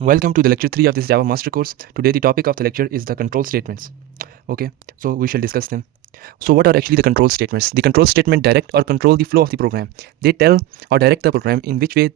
Welcome to the lecture 3 of this Java master course. Today the topic of the lecture is the control statements. Okay, so we shall discuss them. So what are actually the control statements? The control statement direct or control the flow of the program. They tell or direct the program in which way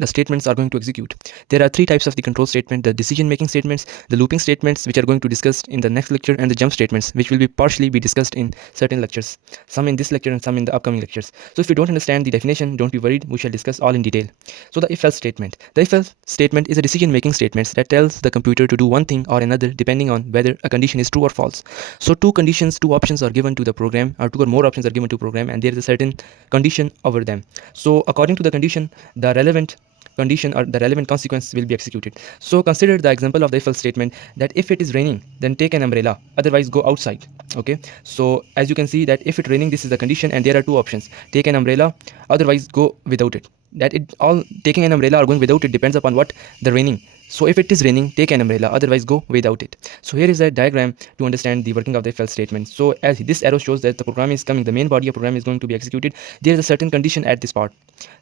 the statements are going to execute. There are three types of the control statement: the decision making statements, the looping statements, which are going to discuss in the next lecture, and the jump statements, which will be partially be discussed in certain lectures, some in this lecture and some in the upcoming lectures. So if you don't understand the definition, don't be worried, we shall discuss all in detail. So the if-else statement. The if-else statement is a decision-making statement that tells the computer to do one thing or another depending on whether a condition is true or false. So two conditions, two options are given to the program, or two or more options are given to program, and there is a certain condition over them. So according to the condition, the relevant condition or the relevant consequence will be executed. So consider the example of the if-else statement that if it is raining, then take an umbrella, otherwise go outside. Okay, so as you can see that if it raining, this is the condition, and there are two options: take an umbrella, otherwise go without it. That it all taking an umbrella or going without it depends upon what the raining. So if it is raining, take an umbrella, otherwise go without it. So here is a diagram to understand the working of the if-else statement. So as this arrow shows that the program is coming, the main body of program is going to be executed, there is a certain condition at this part.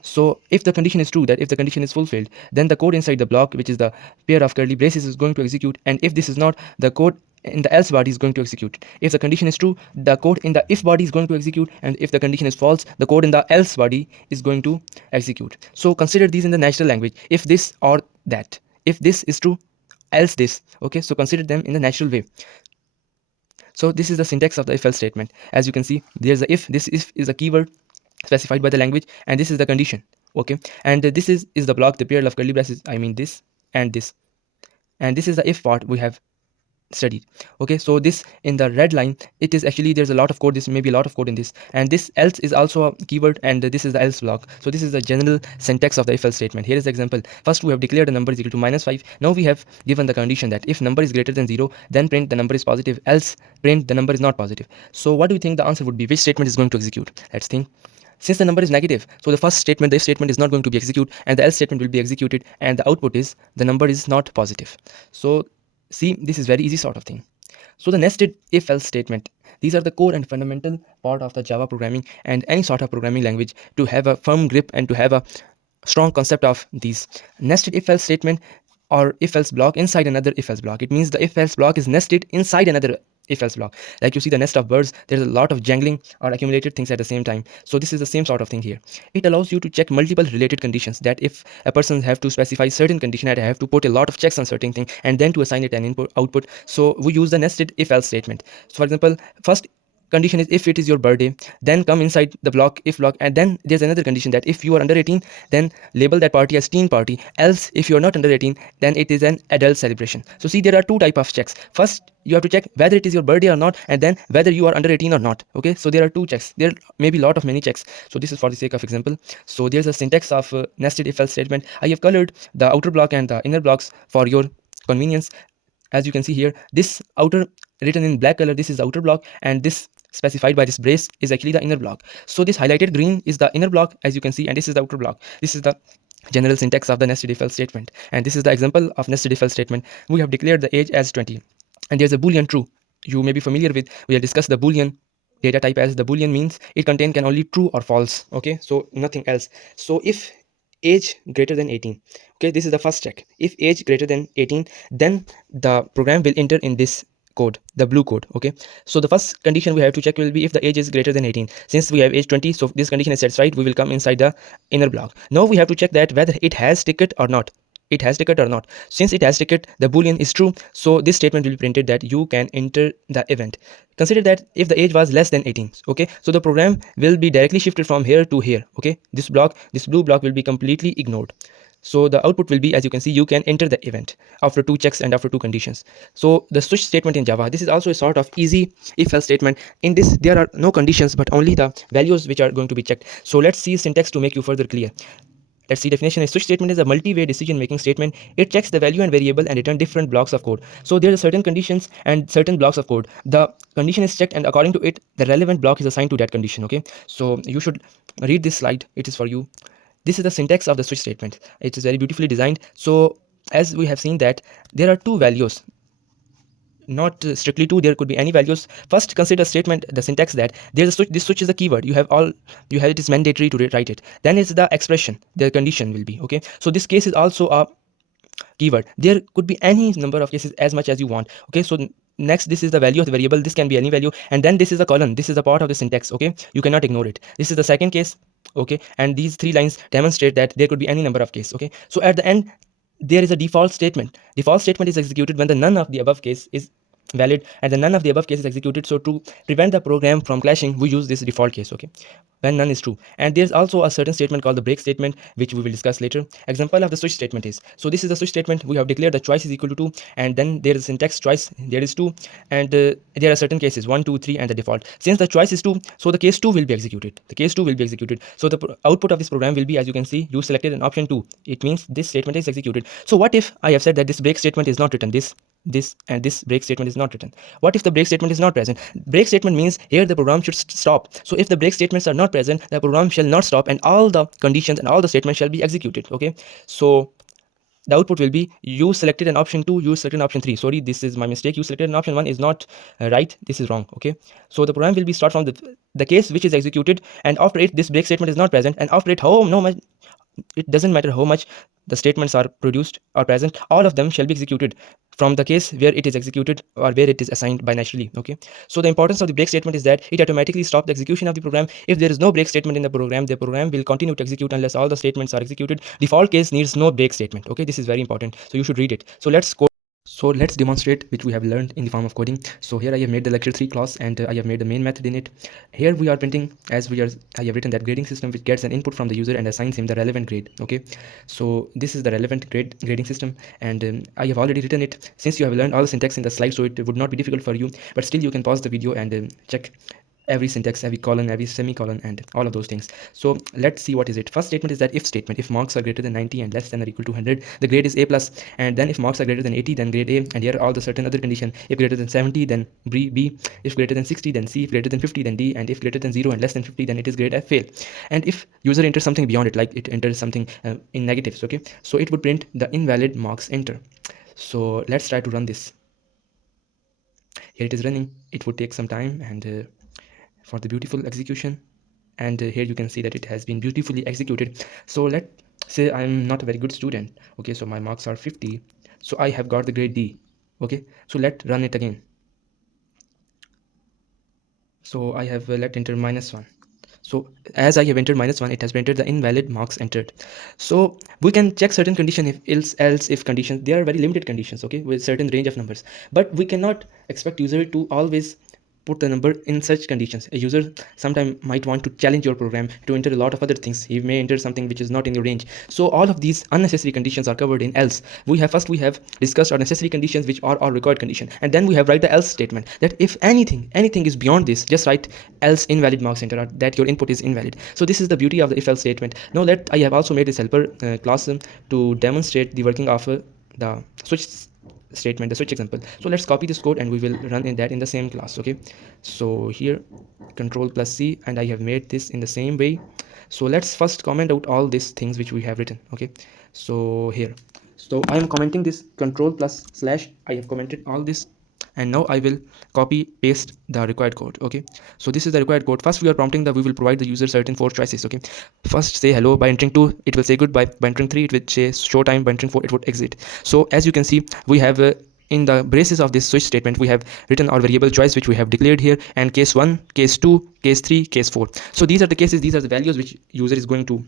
So if the condition is true, that if the condition is fulfilled, then the code inside the block, which is the pair of curly braces, is going to execute, and if this is not, the code in the else body is going to execute. If the condition is true, the code in the if body is going to execute, and if the condition is false, the code in the else body is going to execute. So consider these in the natural language: if this or that, if this is true, else this. Okay, so consider them in the natural way. So this is the syntax of the if else statement. As you can see, there's a if. This if is a keyword specified by the language, and this is the condition. Okay, and this is the block, the pair of curly braces, I mean this and this, and this is the if part we have studied. Okay, so this in the red line, it is actually, there's a lot of code, this may be a lot of code in this, and this else is also a keyword, and this is the else block. So this is the general syntax of the if else statement. Here is the example. First we have declared a number is equal to -5. Now we have given the condition that if number is greater than 0, then print the number is positive, else print the number is not positive. So what do you think the answer would be? Which statement is going to execute? Let's think. Since the number is negative, so the first statement, the if statement, is not going to be executed, and the else statement will be executed, and the output is the number is not positive. So see, this is very easy sort of thing. So the nested if else statement, these are the core and fundamental part of the Java programming and any sort of programming language to have a firm grip and to have a strong concept of these. Nested if else statement or if else block inside another if else block. It means the if else block is nested inside another if else block. Like you see the nest of birds, there's a lot of jangling or accumulated things at the same time. So this is the same sort of thing here. It allows you to check multiple related conditions, that if a person have to specify certain condition, I have to put a lot of checks on certain thing and then to assign it an input output. So we use the nested if else statement. So for example, first condition is if it is your birthday, then come inside the block if block, and then there's another condition that if you are under 18, then label that party as teen party, else if you are not under 18, then it is an adult celebration. So see, there are two type of checks. First you have to check whether it is your birthday or not, and then whether you are under 18 or not. Okay, so there are two checks, there may be lot of many checks. So this is for the sake of example. So there's a syntax of nested if else statement. I have colored the outer block and the inner blocks for your convenience. As you can see here, this outer written in black color, this is the outer block, and this specified by this brace is actually the inner block. So this highlighted green is the inner block, as you can see, and this is the outer block. This is the general syntax of the nested if else statement, and this is the example of nested if else statement. We have declared the age as 20, and there's a boolean true. You may be familiar with, we have discussed the boolean data type, as the boolean means it contain can only true or false. Okay, so nothing else. So if age greater than 18, okay, this is the first check. If age greater than 18, then the program will enter in this code, the blue code. Okay, so the first condition we have to check will be if the age is greater than 18. Since we have age 20, so this condition is satisfied, we will come inside the inner block. Now we have to check that whether it has ticket or not. It has ticket or not. Since it has ticket, the boolean is true, so this statement will be printed that you can enter the event. Consider that if the age was less than 18, okay, so the program will be directly shifted from here to here. Okay, this block, this blue block will be completely ignored. So the output will be, as you can see, you can enter the event after two checks and after two conditions. So the switch statement in Java, this is also a sort of easy if else statement. In this there are no conditions but only the values which are going to be checked. So let's see syntax to make you further clear. Let's see definition. A switch statement is a multi-way decision-making statement. It checks the value and variable and return different blocks of code. So there are certain conditions and certain blocks of code. The condition is checked, and according to it, the relevant block is assigned to that condition. Okay, so you should read this slide. It is for you. This is the syntax of the switch statement. It is very beautifully designed. So as we have seen that there are two values, not strictly two, there could be any values. First, consider statement, the syntax that there's a switch, this switch is a keyword, you have it is mandatory to write it. Then is the expression, the condition will be. Okay, so this case is also a keyword. There could be any number of cases as much as you want. Okay, so next, this is the value of the variable. This can be any value, and then this is a colon. This is a part of the syntax. Okay, you cannot ignore it. This is the second case. Okay, and these three lines demonstrate that there could be any number of cases. Okay, so at the end there is a default statement. Default statement is executed when the none of the above case is valid and the none of the above case is executed. So to prevent the program from clashing, we use this default case. Okay, when none is true. And there's also a certain statement called the break statement, which we will discuss later. Example of the switch statement is, so this is the switch statement. We have declared the choice is equal to 2, and then there is syntax choice, there is 2, and there are certain cases 1, 2, 3, and the default. Since the choice is 2, so the case 2 will be executed. The case 2 will be executed. So the output of this program will be, as you can see, you selected an option 2. It means this statement is executed. So what if I have said that this break statement is not written, this and this break statement is not written? What if the break statement is not present? Break statement means here the program should stop. So if the break statements are not present, the program shall not stop, and all the conditions and all the statements shall be executed. Okay, so the output will be you selected an option 2, you selected an option 3. Sorry, this is my mistake. You selected an option 1 is not right. This is wrong. Okay, so the program will be start from the case which is executed, and after it this break statement is not present, and after it, it doesn't matter how much the statements are produced or present, all of them shall be executed from the case where it is executed or where it is assigned by naturally. Okay, so the importance of the break statement is that it automatically stops the execution of the program. If there is no break statement in the program will continue to execute unless all the statements are executed. Default case needs no break statement. Okay, this is very important, so you should read it. So let's code. So let's demonstrate which we have learned in the form of coding. So here I have made the lecture 3 class, and I have made the main method in it. Here we are printing, I have written that grading system which gets an input from the user and assigns him the relevant grade. Okay, so this is the relevant grading system, and I have already written it. Since you have learned all the syntax in the slide, so it would not be difficult for you, but still you can pause the video and check every syntax, every colon, every semicolon, and all of those things. So let's see what is it. First statement is that if statement. If marks are greater than 90 and less than or equal to 100, the grade is A plus. And then if marks are greater than 80, then grade A. And here are all the certain other condition. If greater than 70, then B. If greater than 60, then C. If greater than 50, then D. And if greater than 0 and less than 50, then it is grade F, fail. And if user enters something beyond it, like it enters something in negatives, okay, so it would print the invalid marks enter. So let's try to run this. Here it is running. It would take some time and for the beautiful execution, and here you can see that it has been beautifully executed. So let's say I'm not a very good student. Okay, so my marks are 50, so I have got the grade D. Okay, so let's run it again. So I have let enter -1. So as I have entered -1, it has printed the invalid marks entered. So we can check certain condition, if else if conditions. There are very limited conditions, okay, with certain range of numbers, but we cannot expect user to always put the number in such conditions. A user sometime might want to challenge your program to enter a lot of other things. He may enter something which is not in your range. So all of these unnecessary conditions are covered in else. We have discussed our necessary conditions, which are our required condition, and then we have write the else statement, that if anything is beyond this, just write else invalid marks enter, or that your input is invalid. So this is the beauty of the if else statement. Now I have also made this helper class to demonstrate the working of the switch statement, the switch example. So let's copy this code and we will run that in the same class. Okay, so here Control+C, and I have made this in the same way. So let's first comment out all these things which we have written. Okay, so here, so I am commenting this Control+/. I have commented all this, and now I will copy paste the required code. Okay, so this is the required code. First we are prompting that we will provide the user certain 4 choices. Okay, first say hello. By entering 2 it will say goodbye. By entering 3 it will say show time. By entering 4 it would exit. So as you can see, we have in the braces of this switch statement, we have written our variable choice which we have declared here, and case 1, case 2, case 3, case 4. So these are the cases, these are the values which user is going to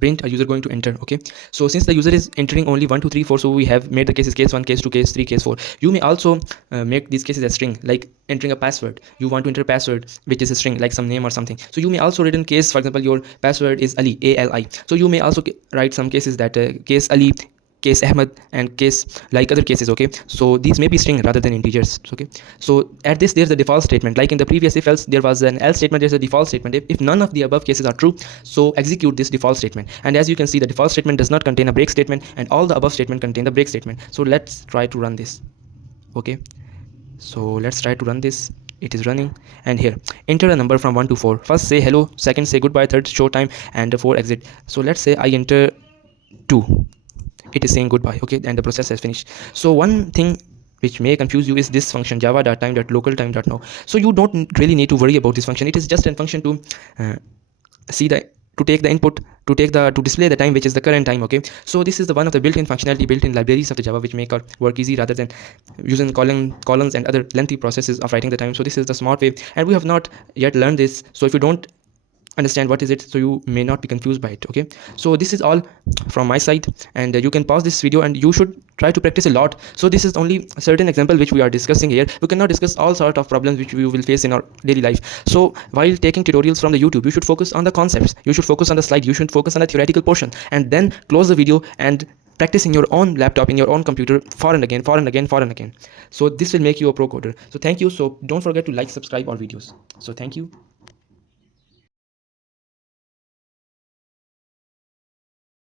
print, a user going to enter. Okay, so since the user is entering only 1, 2, 3, 4, so we have made the cases case 1, case 2, case 3, case 4. You may also make these cases as string, like entering a password. You want to enter a password which is a string, like some name or something. So you may also write in case, for example, your password is Ali, Ali. So you may also write some cases that case Ali, case Ahmed, and case like other cases. Okay, so these may be string rather than integers. Okay, so at this there's the default statement. Like in the previous if else, there was an else statement, there's a default statement. If none of the above cases are true, so execute this default statement. And as you can see, the default statement does not contain a break statement, and all the above statement contain the break statement. So let's try to run this. Okay, so let's try to run this. It is running, and here enter a number from 1 to 4. First say hello, second say goodbye, third show time, and 4 exit. So let's say I enter 2. It is saying goodbye. Okay, and the process has finished. So one thing which may confuse you is this function java.time.localtime.now. So you don't really need to worry about this function. It is just a function to see the to take the input, to display the time, which is the current time. Okay, so this is the one of the built-in functionality, built-in libraries of the Java, which make our work easy rather than using columns and other lengthy processes of writing the time. So this is the smart way, and we have not yet learned this. So if you don't understand what is it, so you may not be confused by it. Okay, so this is all from my side, and you can pause this video and you should try to practice a lot. So this is only a certain example which we are discussing here. We cannot discuss all sort of problems which we will face in our daily life. So while taking tutorials from the YouTube, you should focus on the concepts, you should focus on the slide, you should focus on the theoretical portion, and then close the video and practice in your own laptop, in your own computer, for and again. So this will make you a pro coder. So thank you. So don't forget to like, subscribe our videos. So thank you.